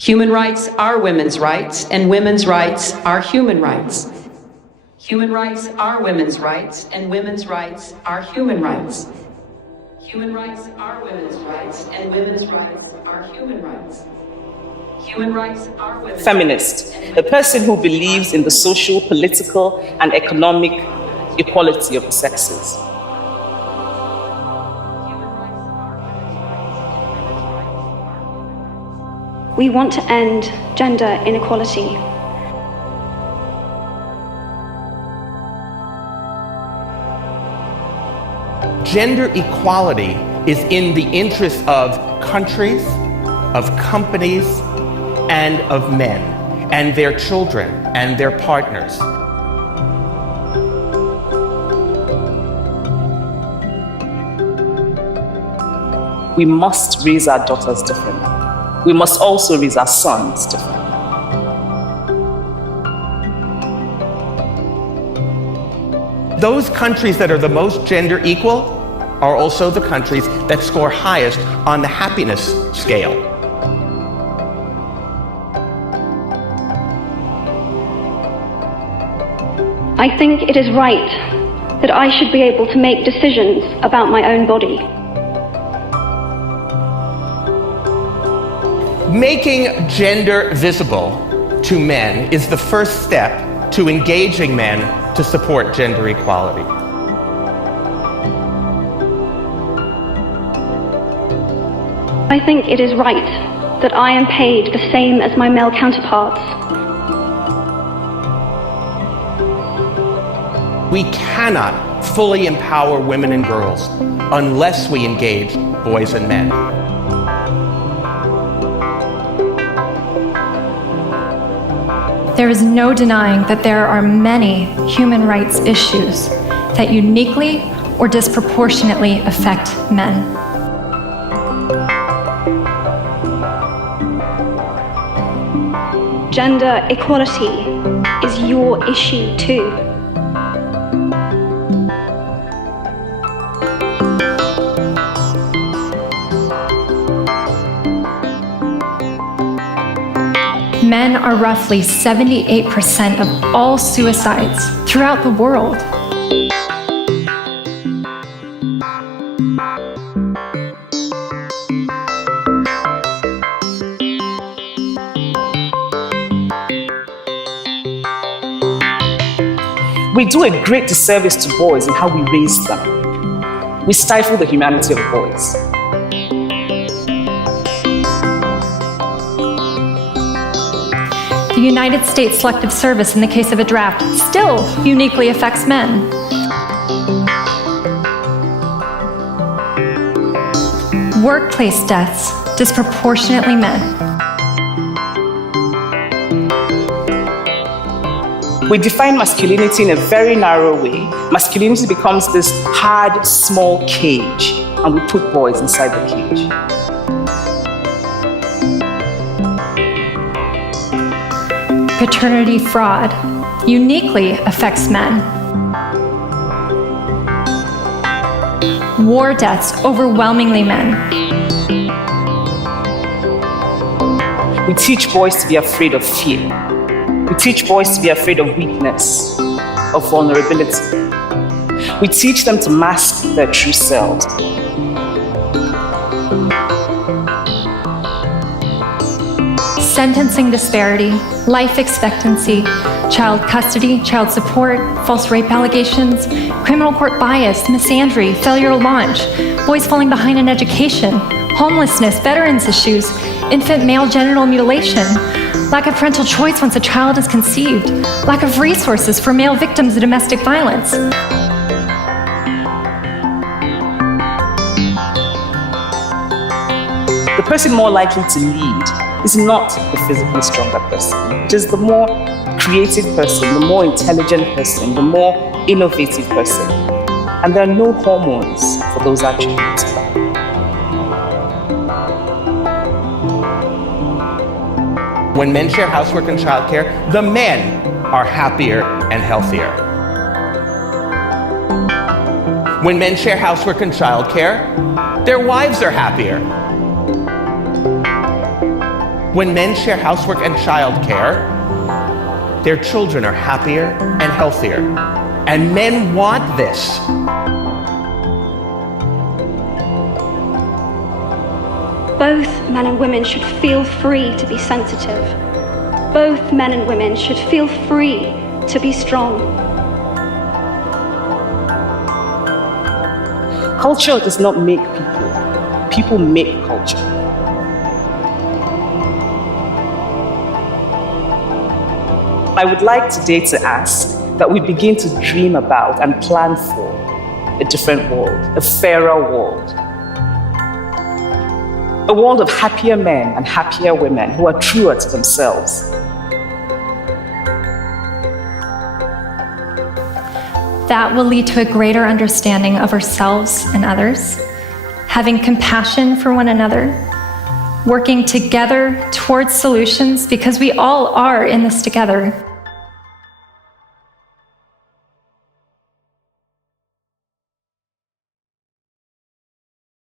Human rights are women's rights, and women's rights are human rights. Human rights are women's rights, and women's rights are human rights. Human rights are women's rights, and women's rights are human rights. Human rights are women's Feminist, a person who believes in the social, political, and economic equality of the sexes. We want to end gender inequality. Gender equality is in the interest of countries, of companies, and of men, and their children, and their partners. We must raise our daughters differently. We must also raise our sons differently. Those countries that are the most gender equal are also the countries that score highest on the happiness scale. I think it is right that I should be able to make decisions about my own body. Making gender visible to men is the first step to engaging men to support gender equality. I think it is right that I am paid the same as my male counterparts. We cannot fully empower women and girls unless we engage boys and men. There is no denying that there are many human rights issues that uniquely or disproportionately affect men. Gender equality is your issue too. Men are roughly 78% of all suicides throughout the world. We do a great disservice to boys in how we raise them. We stifle the humanity of boys. The United States Selective Service, in the case of a draft, still uniquely affects men. Workplace deaths, disproportionately men. We define masculinity in a very narrow way. Masculinity becomes this hard, small cage, and we put boys inside the cage. Paternity fraud uniquely affects men. War deaths, overwhelmingly men. We teach boys to be afraid of fear. We teach boys to be afraid of weakness, of vulnerability. We teach them to mask their true selves. Sentencing disparity, life expectancy, child custody, child support, false rape allegations, criminal court bias, misandry, failure to launch, boys falling behind in education, homelessness, veterans issues, infant male genital mutilation, lack of parental choice once a child is conceived, lack of resources for male victims of domestic violence. The person more likely to lead is not the physically stronger person. It is the more creative person, the more intelligent person, the more innovative person. And there are no hormones for those attributes. When men share housework and childcare, the men are happier and healthier. When men share housework and childcare, their wives are happier. When men share housework and childcare, their children are happier and healthier. And men want this. Both men and women should feel free to be sensitive. Both men and women should feel free to be strong. Culture does not make people. People make culture. I would like today to ask that we begin to dream about and plan for a different world, a fairer world. A world of happier men and happier women who are truer to themselves. That will lead to a greater understanding of ourselves and others, having compassion for one another, working together towards solutions because we all are in this together.